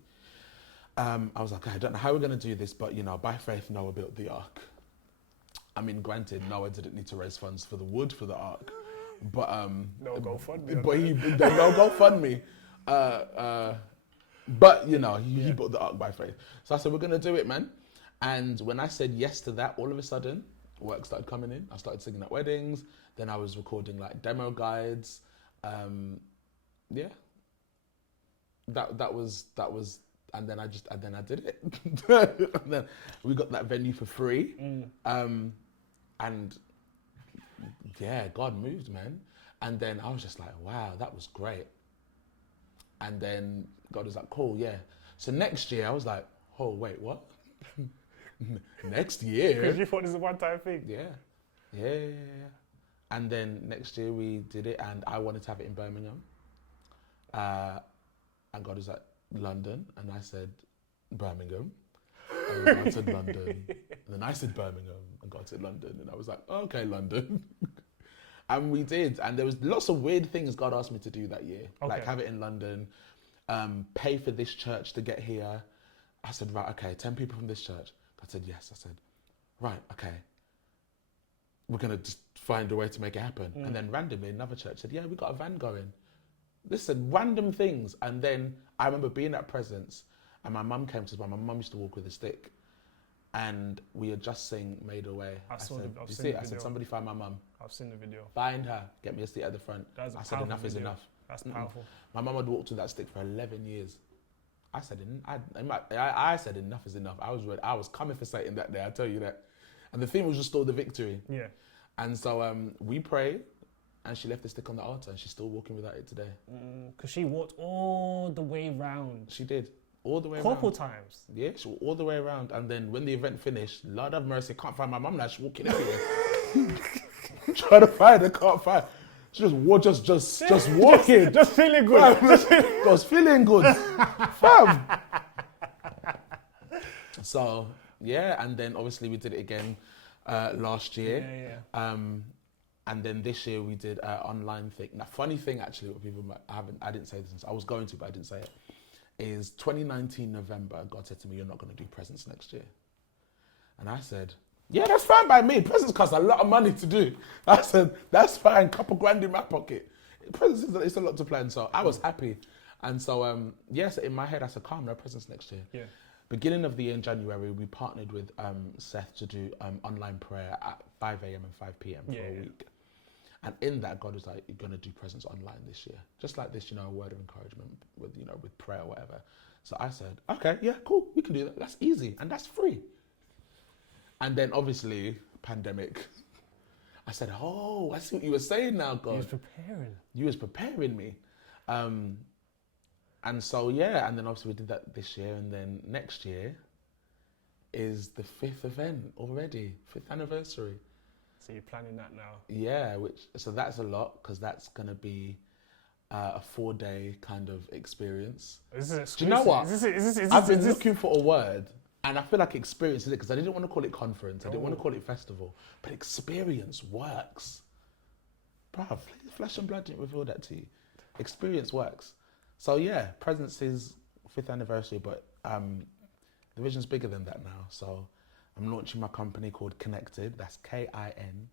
I was like, I don't know how we're going to do this, but, you know, by faith, Noah built the ark. I mean, granted, Noah didn't need to raise funds for the wood for the ark, but no GoFundMe. But no GoFundMe. But you know, he built the ark by faith. So I said, we're going to do it, man. And when I said yes to that, all of a sudden, work started coming in. I started singing at weddings. Then I was recording like demo guides. Yeah. That was, and then I did it. And then we got that venue for free. And yeah, God moved, man. And then I was just like, wow, that was great. And then God was like, cool, yeah. So next year I was like, oh, wait, what? Next year? Because you thought this was a one-time thing. Yeah. And then next year we did it, and I wanted to have it in Birmingham. And God was like, London. And I said, Birmingham. And God said London. And then I said Birmingham, and God said London. And I was like, okay, London. And we did. And there was lots of weird things God asked me to do that year. Okay. Like have it in London, pay for this church to get here. I said, right, okay, 10 people from this church. God said, yes. I said, right, okay. We're going to just find a way to make it happen. And then randomly another church said, yeah, we got a van going. Listen, random things. And then I remember being at Presence, and my mum came to us. My mum used to walk with a stick. And we had just sing Made a Way. I said, somebody find my mum. I've seen the video. Find her, get me a seat at the front. I said, enough is enough. That's powerful. My mum had walked with that stick for 11 years. I said, I said, enough is enough. I was ready. I was coming for Satan that day, I tell you that. And the theme was restore the victory. Yeah. And so we prayed, and she left the stick on the altar, and she's still walking without it today. Because she walked all the way round. She did. All the way Couple around. times. Yeah, she walked all the way around. And then when the event finished, Lord have mercy, can't find my mum now. She's walking everywhere. Trying to find her, can't find. She just walking. Just feeling good. Just feeling good. Fam. So, yeah, and then obviously we did it again last year. Yeah. And then this year we did an online thing. Now, funny thing actually, what people I didn't say this, I was going to, but I didn't say it, is 2019 November, God said to me, you're not going to do Presence next year. And I said, yeah, that's fine by me. Presence costs a lot of money to do. I said, that's fine, couple grand in my pocket. Presence, it's a lot to plan, so I was happy. And so, yes, in my head, I said, calm, no Presence next year. Yeah. Beginning of the year in January, we partnered with Seth to do online prayer at 5 a.m. and 5 p.m. for a week. And in that, God was like, you're going to do Presence online this year. Just like this, a word of encouragement with prayer or whatever. So I said, okay, yeah, cool, we can do that. That's easy and that's free. And then obviously, pandemic. I said, oh, I see what you were saying now, God. You was preparing. You was preparing me. And so, yeah, and then obviously we did that this year. And then next year is the 5th event already, 5th anniversary. So you're planning that now? Yeah, so that's a lot, because that's going to be a 4-day kind of experience. Is this exclusive? Do you know what? I've been looking for a word, and I feel like experience is it, because I didn't want to call it conference, I didn't want to call it festival, but experience works. Bruv, flesh and blood didn't reveal that to you. Experience works. So yeah, Presence is 5th anniversary, but the vision's bigger than that now, so I'm launching my company called Kinected. That's Kinected.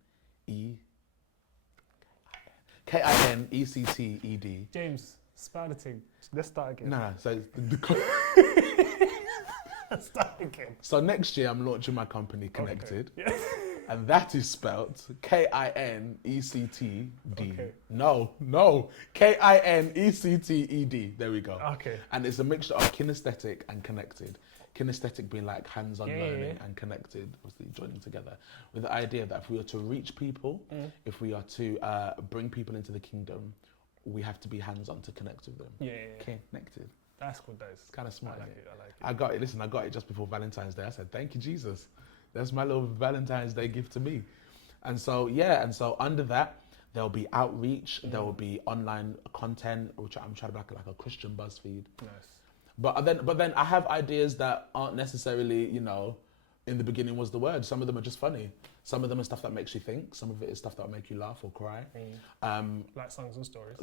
James, spell the thing. Let's start again. No. So Let's start again. So next year I'm launching my company Kinected. Okay. Yes. And that is spelled Kinectd. Okay. No. Kinected. There we go. Okay. And it's a mixture of kinesthetic and connected. Kinesthetic being like hands-on learning, and connected, obviously joining together, with the idea that if we are to reach people, if we are to bring people into the kingdom, we have to be hands-on to connect with them. Connected. That's good, that is. It's kind of smart. I like innit? it, I like it. I got it. Listen, I got it just before Valentine's Day. I said, "Thank you, Jesus. That's my little Valentine's Day gift to me." And so, under that, there'll be outreach. There will be online content, which I'm trying to make like a Christian BuzzFeed. Nice. But then I have ideas that aren't necessarily, in the beginning was the word. Some of them are just funny. Some of them are stuff that makes you think. Some of it is stuff that will make you laugh or cry. Like songs and stories.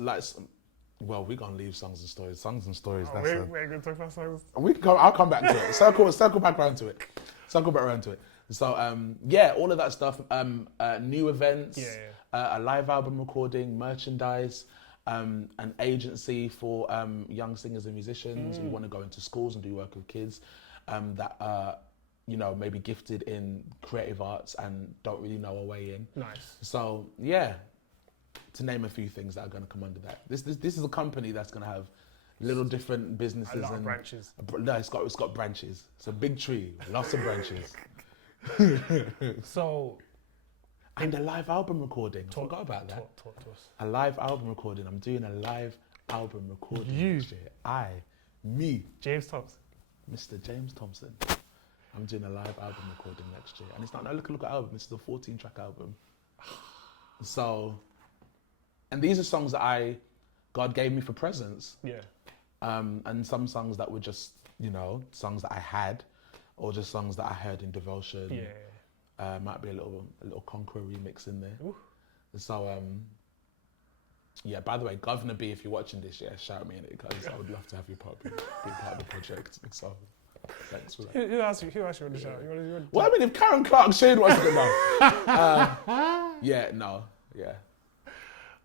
Well, we're gonna leave songs and stories. Songs and stories. Oh, we're gonna talk about songs. I'll come back to it. Circle back around to it. So all of that stuff. New events. A live album recording, merchandise. An agency for young singers and musicians who want to go into schools and do work with kids that are, maybe gifted in creative arts and don't really know a way in. Nice. So to name a few things that are going to come under that. This is a company that's going to have little different businesses. A lot of branches. No, it's got branches. It's a big tree, lots of branches. So. And a live album recording. I forgot about that. Talk to us. A live album recording. I'm doing a live album recording next year. Me. James Thompson. Mr. James Thompson. I'm doing a live album recording next year. And it's not no look album. This is a 14-track album. So, and these are songs that God gave me for presents. Yeah. And some songs that were just, songs that I had, or just songs that I heard in devotion. Yeah. Might be a little Conqueror remix in there. Ooh. So, by the way, Governor B, if you're watching this, shout me in it, because I would love to have you be part of the project. So, thanks for that. Who else you want to shout? Well, I mean, if Karen Clark Shane wants to go now.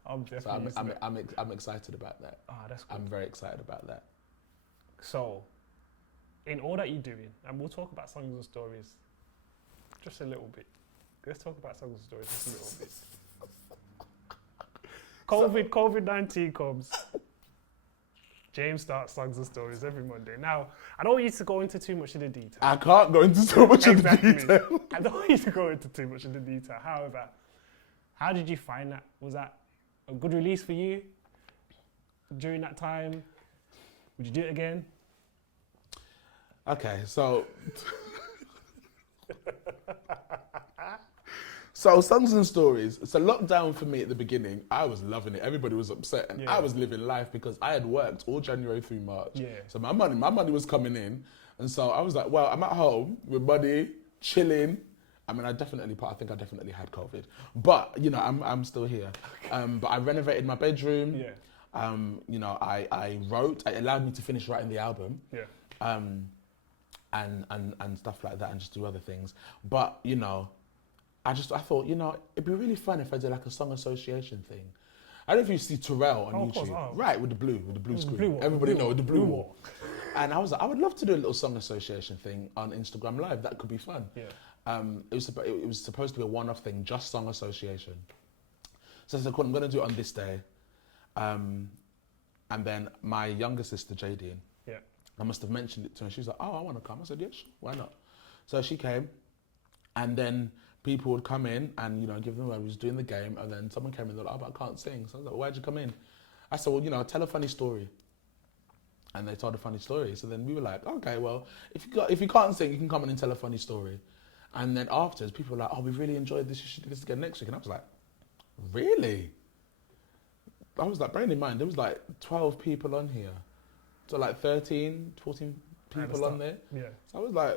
I'm definitely. So I'm excited about that. That's good. I'm very excited about that. So, in all that you're doing, and we'll talk about songs and stories. Just a little bit. Let's talk about songs and stories just a little bit. COVID-19 comes. James starts songs and stories every Monday. Now, I don't want you to go into too much of the detail. I can't go into too much of the detail. I don't want you to go into too much of the detail. However, how did you find that? Was that a good release for you during that time? Would you do it again? Okay, so... So songs and stories. So lockdown for me at the beginning, I was loving it. Everybody was upset, and I was living life because I had worked all January through March. Yeah. So my money was coming in, and so I was like, well, I'm at home with money, chilling. I mean, I think I definitely had COVID, but I'm still here. But I renovated my bedroom. Yeah. I wrote. It allowed me to finish writing the album. Yeah. And stuff like that, and just do other things. But I thought, it'd be really fun if I did like a song association thing. I don't know if you see Terrell on YouTube, right? With the blue screen. Everybody know with the blue wall. And I was like, I would love to do a little song association thing on Instagram Live. That could be fun. Yeah. It was supposed to be a one-off thing, just song association. So I said, cool, I'm going to do it on this day. And then my younger sister, Jadine, I must have mentioned it to her. She was like, oh, I want to come. I said, yeah, sure, why not? So she came, and then people would come in and, give them, I was doing the game, and then someone came in and they're like, oh, but I can't sing. So I was like, why'd you come in? I said, well, tell a funny story. And they told a funny story. So then we were like, okay, well, if you can't sing, you can come in and tell a funny story. And then afterwards, people were like, oh, we really enjoyed this. You should do this again next week. And I was like, really? I was like, bearing in mind, there was like 12 people on here. So like 13, 14 people on there. Yeah. So I was like,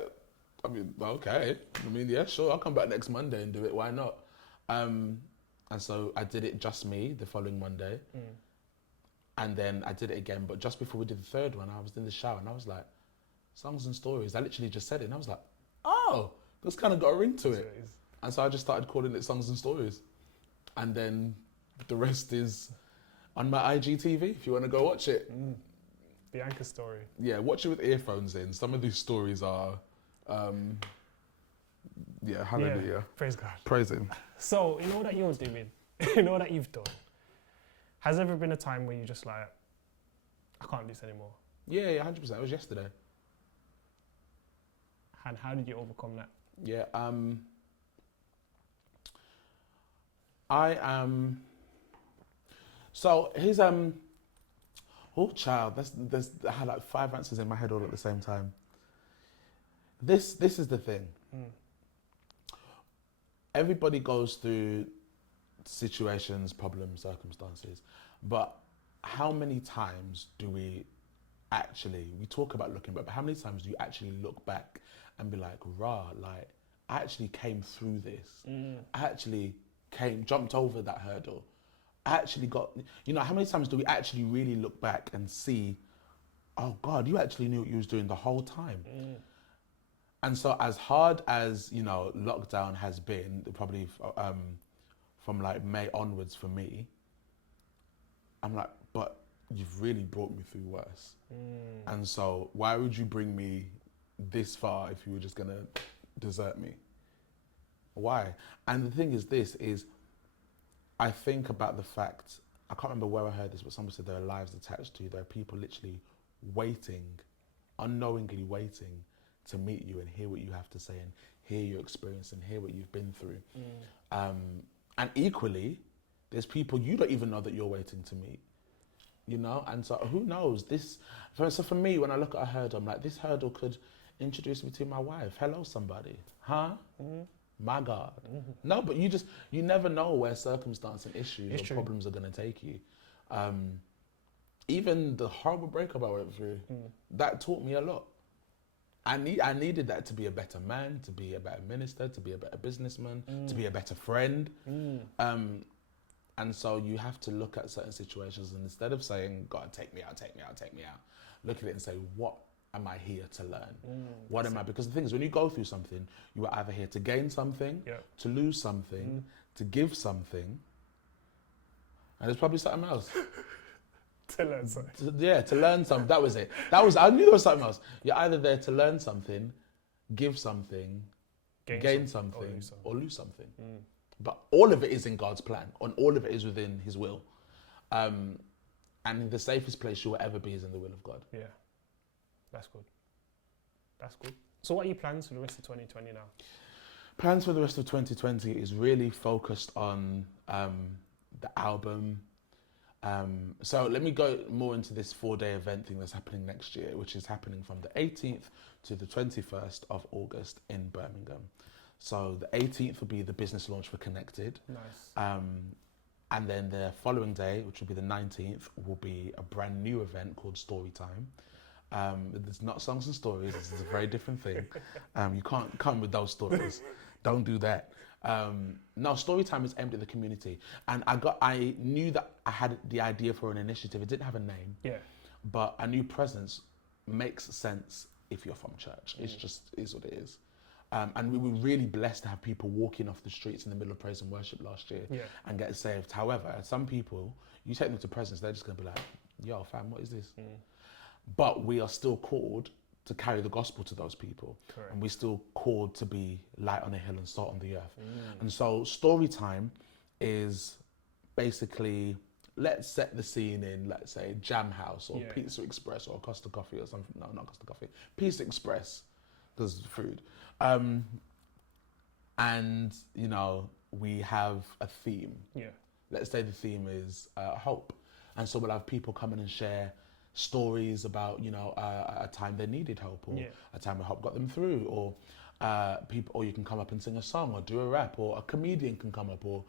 okay. Yeah, sure. I'll come back next Monday and do it. Why not? And so I did it just me the following Monday. And then I did it again. But just before we did the third one, I was in the shower and I was like, songs and stories. I literally just said it and I was like, oh, that's kind of got a ring to it. And so I just started calling it songs and stories. And then the rest is on my IGTV if you want to go watch it. The Anchor story. Yeah, watch it with earphones in. Some of these stories are, hallelujah. Yeah, praise God. Praise Him. So, in all that you're doing, in all that you've done, has there ever been a time where you're just like, I can't do this anymore? Yeah, 100%. It was yesterday. And how did you overcome that? Yeah, I am... So, his... Oh, child, I had like 5 answers in my head all at the same time. This is the thing. Everybody goes through situations, problems, circumstances, but how many times do we talk about looking back, but how many times do you actually look back and be like, rah, like, I actually came through this. I actually jumped over that hurdle. I actually got, how many times do we actually really look back and see, oh God, you actually knew what you was doing the whole time. And so as hard as, lockdown has been, probably from like May onwards for me, I'm like, but you've really brought me through worse. And so why would you bring me this far if you were just gonna desert me? Why? And the thing is I think about the fact, I can't remember where I heard this, but someone said there are lives attached to you. There are people literally waiting, unknowingly waiting to meet you and hear what you have to say and hear your experience and hear what you've been through. And equally, there's people you don't even know that you're waiting to meet. And so who knows? So for me, when I look at a hurdle, I'm like, this hurdle could introduce me to my wife. Hello, somebody. Huh? My God. No, but you never know where circumstance and issues or problems are going to take you. Even the horrible breakup I went through, that taught me a lot. I needed that to be a better man, to be a better minister, to be a better businessman, to be a better friend. And so you have to look at certain situations and instead of saying, God, take me out, look at it and say, what am I here to learn? What am I? Because the thing is, when you go through something, you are either here to gain something, to lose something, to give something, and there's probably something else. To learn something. To learn something. That was it. I knew there was something else. You're either there to learn something, give something, gain something, or lose something. But all of it is in God's plan, and all of it is within His will. And the safest place you will ever be is in the will of God. Yeah, that's good. So what are your plans for the rest of 2020 now? Plans for the rest of 2020 is really focused on the album. So let me go more into this 4-day event thing that's happening next year, which is happening from the 18th to the 21st of August in Birmingham. So the 18th will be the business launch for Kinected. Nice. And then the following day, which will be the 19th, will be a brand new event called Storytime. It's not songs and stories. This is a very different thing. You can't come with those stories. Don't do that. No, Storytime is aimed at the community. And I knew that I had the idea for an initiative. It didn't have a name. Yeah. But a new presence makes sense if you're from church. It's just is what it is. And we were really blessed to have people walking off the streets in the middle of praise and worship last year and get saved. However, some people, you take them to presence, they're just going to be like, yo, fam, what is this? But we are still called to carry the gospel to those people. Correct. And we're still called to be light on a hill and salt on the earth. And so Storytime is basically, let's set the scene in, let's say, Jam House or Pizza Express or Costa Coffee or something. No, not Costa Coffee. Pizza Express, because food. And, we have a theme. Yeah. Let's say the theme is hope. And so we'll have people come in and share stories about, a time they needed hope or a time where hope got them through or or you can come up and sing a song or do a rap or a comedian can come up or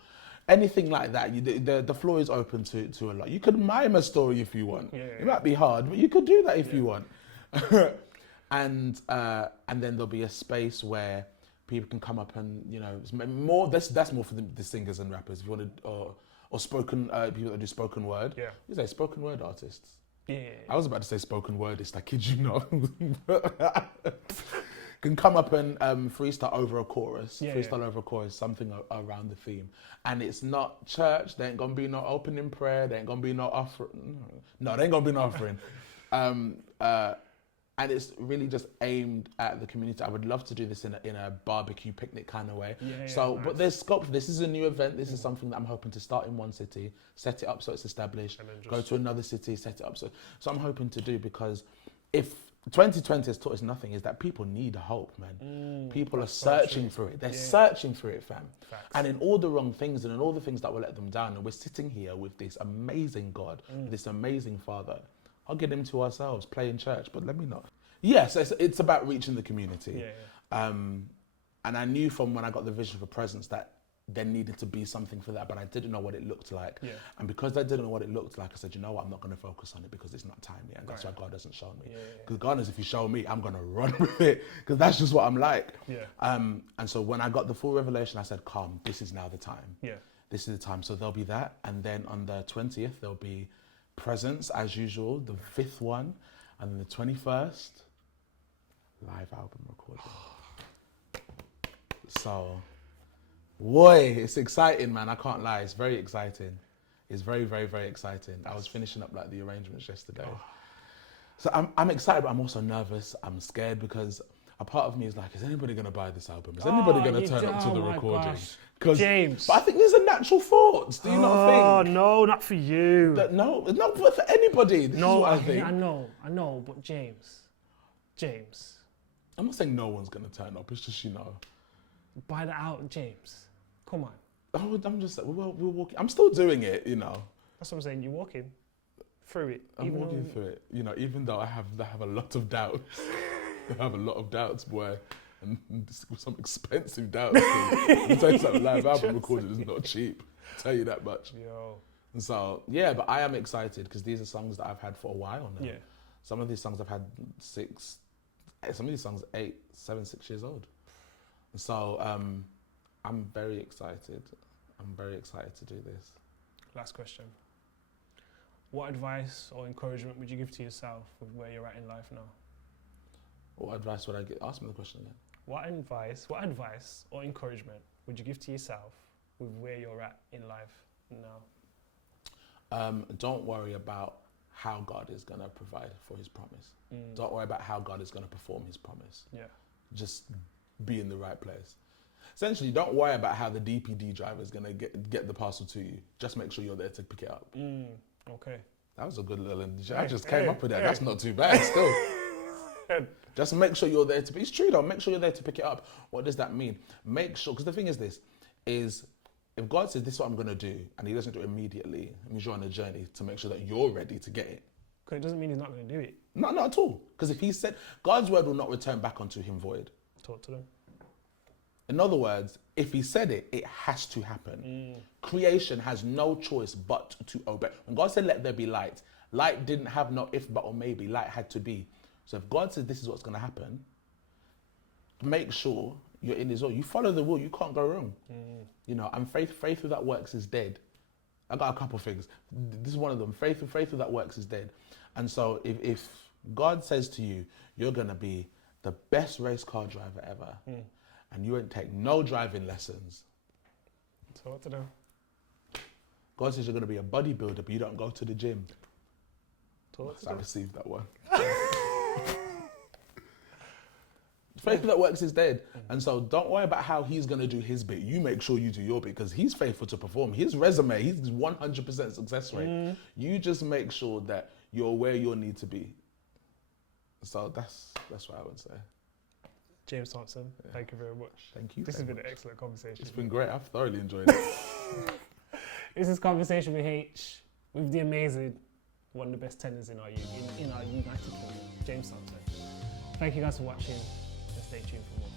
anything like that. The floor is open to a lot. You could mime a story if you want. It might be hard, but you could do that if you want. And then there'll be a space where people can come up and more. That's more for the singers and rappers. If you want to, or spoken people that do spoken word. Yeah, you say spoken word artists. Yeah. I was about to say spoken wordist. I kid you not. Can come up and freestyle over a chorus. Over a chorus, something around the theme. And it's not church. There ain't gonna be no opening prayer. There ain't gonna be no offering. No, there ain't gonna be no offering. And it's really just aimed at the community. I would love to do this in a barbecue picnic kind of way. Nice. But there's scope for this. This is a new event. This is something that I'm hoping to start in one city, set it up so it's established, go to another city, set it up. So I'm hoping to do, because if 2020 has taught us nothing, is that people need hope, man. People are searching for it. They're searching for it, fam. Facts. And in all the wrong things and in all the things that will let them down. And we're sitting here with this amazing God, this amazing Father, hugging him to ourselves, playing church, but let me not. Yes, it's about reaching the community. And I knew from when I got the vision for Presence that there needed to be something for that, but I didn't know what it looked like. And because I didn't know what it looked like, I said, you know what, I'm not going to focus on it because it's not time yet. And that's why God doesn't show me. Because God knows if you show me, I'm going to run with it because that's just what I'm like. And so when I got the full revelation, I said, calm, this is now the time. This is the time. So there'll be that. And then on the 20th, there'll be Presence as usual, the 5th one. And then the 21st, live album recording. So, boy, it's exciting, man. I can't lie. It's very exciting. It's very, very, very exciting. I was finishing up like the arrangements yesterday. So I'm excited, but I'm also nervous. I'm scared because a part of me is like, is anybody going to buy this album? Is anybody going to turn up to the recording? James. But I think these are natural thoughts. Do you not think? Oh, no, not for you. No, not for anybody. This is what I think. I know, but James. I'm not saying no one's going to turn up. It's just, Buy that out, James. Come on. Oh, I'm just, we're walking. I'm still doing it, That's what I'm saying. You're walking through it. I'm walking through it, even though I have a lot of doubts. I have a lot of doubts, boy. And some expensive doubts. I'm telling you, live album recording is not cheap. I'll tell you that much. And so, but I am excited because these are songs that I've had for a while now. Some of these songs I've had 6, some of these songs 8, 7, 6 years old. So I'm very excited. I'm very excited to do this. Last question. What advice or encouragement would you give to yourself with where you're at in life now? What advice would I give? Ask me the question again. What advice or encouragement would you give to yourself with where you're at in life now? Don't worry about how God is going to provide for his promise. Don't worry about how God is going to perform his promise. Just be in the right place. Essentially, don't worry about how the DPD driver is going to get the parcel to you. Just make sure you're there to pick it up. Okay. That was a good little... I just came up with that. That's not too bad still. Just make sure you're there to... It's true though. Make sure you're there to pick it up. What does that mean? Make sure... Because the thing is this, is if God says this is what I'm going to do and he doesn't do it immediately, it means you're on a journey to make sure that you're ready to get it. Because it doesn't mean he's not going to do it. No, not at all. Because if he said... God's word will not return back unto him void. Talk to them. In other words, if he said it, it has to happen. Creation has no choice but to obey. When God said, let there be light, light didn't have no if, but, or maybe. Light had to be. So if God says this is what's going to happen, make sure you're in his will. You follow the will, you can't go wrong. And faith without works is dead. I got a couple of things. This is one of them. Faith without works is dead. And so if God says to you, you're going to be the best race car driver ever, and you won't take no driving lessons. So what to do? God says you're going to be a bodybuilder, but you don't go to the gym. So what to do? I received that one. Faith that works is dead. And so don't worry about how he's going to do his bit. You make sure you do your bit because he's faithful to perform. His resume, he's 100% success rate. You just make sure that you're where you need to be. So that's what I would say. James Thompson, thank you very much. Thank you. This has been an excellent conversation. It's been great. I've thoroughly enjoyed it. This is Conversation with Haych, with the amazing, one of the best tenors in our United Kingdom, James Thompson. Thank you guys for watching and stay tuned for more.